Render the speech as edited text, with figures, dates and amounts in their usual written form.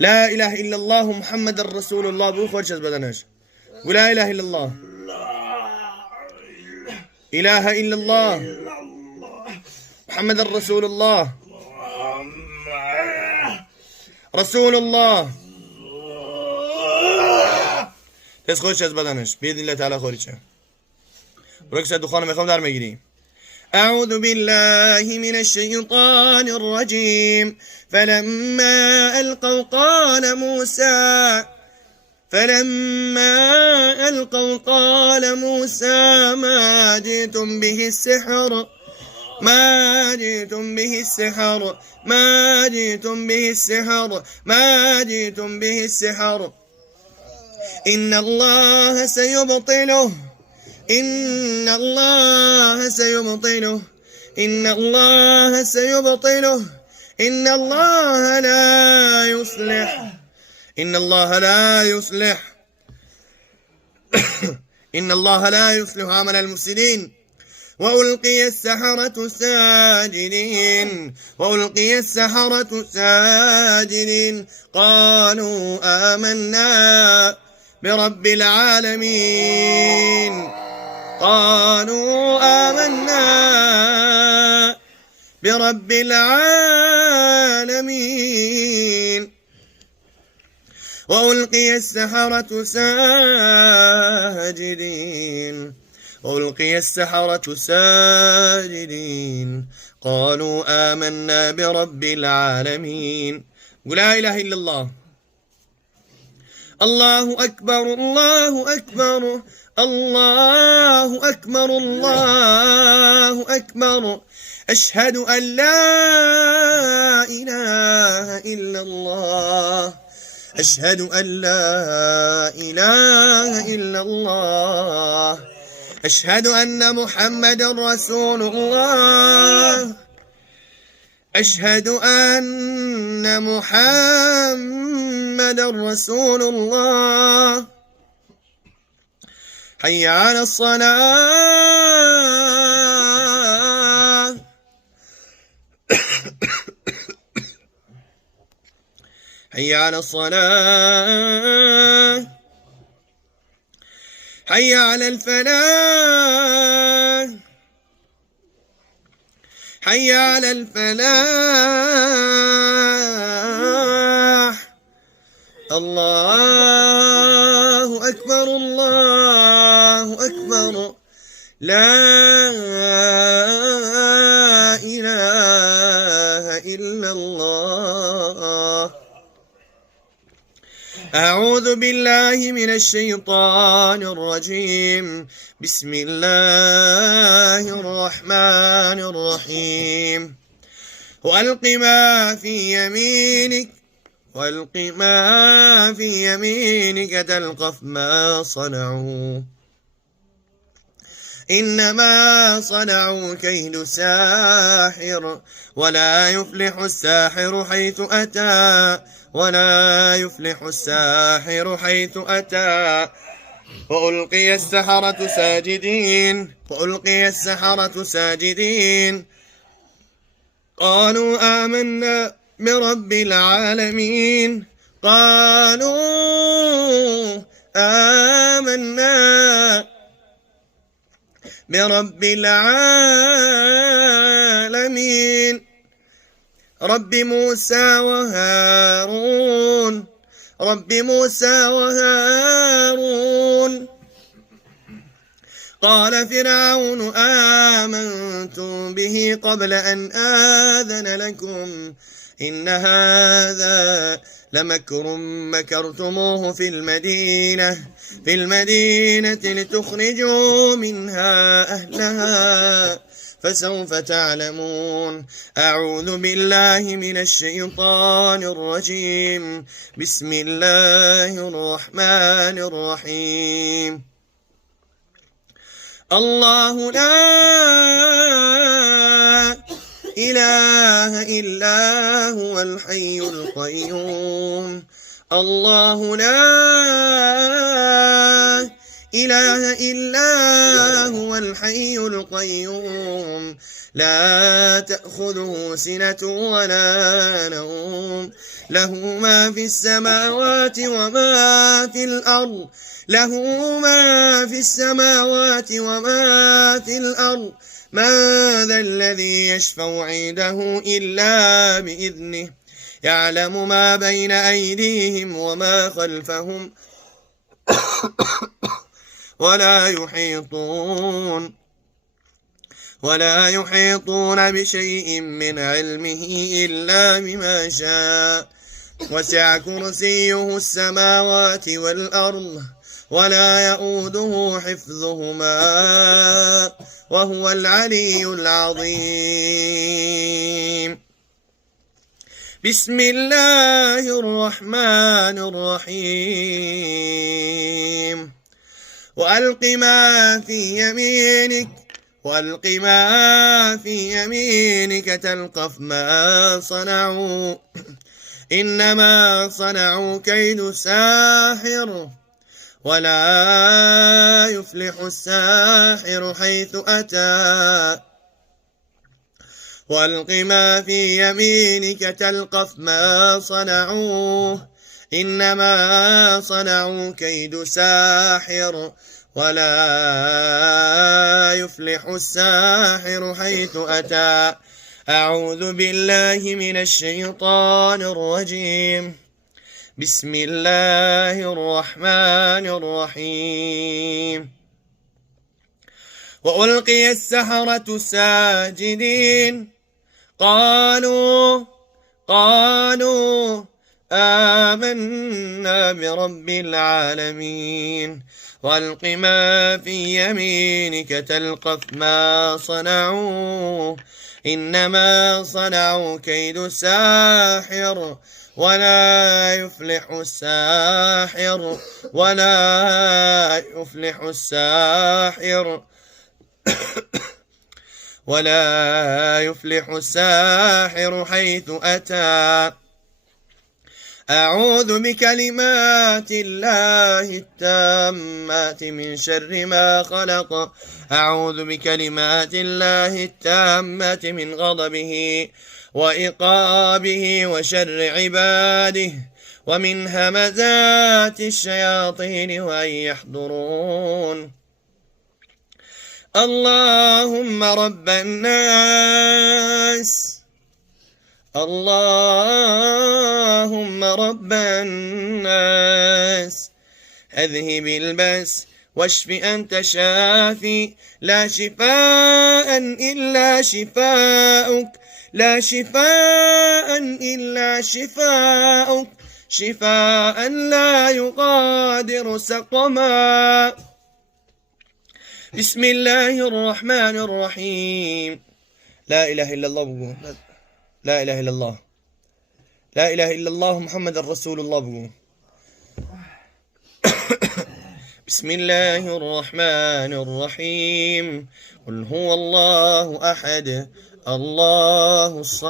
لا إله إلا الله محمد رسول الله بو خورش از بدنش ولا إله إلا الله إله إلا الله محمد رسول الله رسول الله پس خورش از بدنش بإذن الله تعالى خورشه برکس دخان میخوام در میگیریم. أعوذ بالله من الشيطان الرجيم فلما ألقوا قال موسى ما جئتم به السحر إن الله سيبطله إن الله لا يصلح عمل المفسدين وألقي السحرة ساجدين قالوا آمنا برب العالمين وألقي السحرة ساجدين قالوا آمنا برب العالمين. قل لا إله إلا الله. الله أكبر الله أكبر الله أكبر الله أكبر أشهد أن لا إله إلا الله أشهد أن لا إله إلا الله أشهد أن محمد رسول الله أشهد أن محمد رسول الله. حي على الصلاة حي على الصلاة حي على الفلاح حي على الفلاح. الله أكبر الله أكبر لا إله إلا الله. أعوذ بالله من الشيطان الرجيم. بسم الله الرحمن الرحيم. وألق ما في يمينك تلقف ما صنعوا إنما صنعوا كيد ساحر ولا يفلح الساحر حيث أتى. وألقي السحرة ساجدين قالوا آمنا برب العالمين رب موسى وهارون. قال فرعون آمنتم به قبل أن آذن لكم إن هذا لمكر مكرتموه في المدينة لتخرجوا منها أهلها فسوف تعلمون. أعوذ بالله من الشيطان الرجيم. بسم الله الرحمن الرحيم. الله لا إله إلا هو الحي القيوم. الله لا إله إلا هو الحي القيوم لا تأخذه سنة ولا نوم له ما في السماوات وما في الأرض من ذا الذي يشفع عنده إلا بإذنه يعلم ما بين أيديهم وما خلفهم ولا يحيطون بشيء من علمه إلا بما شاء وسع كرسيه السماوات والأرض ولا يؤوده حفظهما وهو العلي العظيم. بسم الله الرحمن الرحيم. وألق ما في يمينك تلقف ما صنعوا إنما صنعوا كيد ساحر ولا يفلح الساحر حيث أتى. وألق ما في يمينك تلقف ما صنعوا إنما صنعوا كيد ساحر ولا يفلح الساحر حيث أتى. أعوذ بالله من الشيطان الرجيم. بسم الله الرحمن الرحيم. وألقي السحرة ساجدين قالوا آمنا برب العالمين. وألق ما في يمينك تلقف ما صنعوا إنما صنعوا كيد ساحر ولا يفلح الساحر حيث أتى. أعوذ بكلمات الله التامات من شر ما خلق. أعوذ بكلمات الله التامات من غضبه وإقابه وشر عباده ومن همزات الشياطين وأن يحضرون. اللهم رب الناس أذهب البأس واشف أنت شافي لا شفاء إلا شفاءك شفاء لا يغادر سقما. بسم الله الرحمن الرحيم. لا إله إلا الله لا إله إلا الله لا إله إلا الله محمد رسول الله بقول. بسم الله الرحمن الرحيم. قل هو الله أحد الله الصمد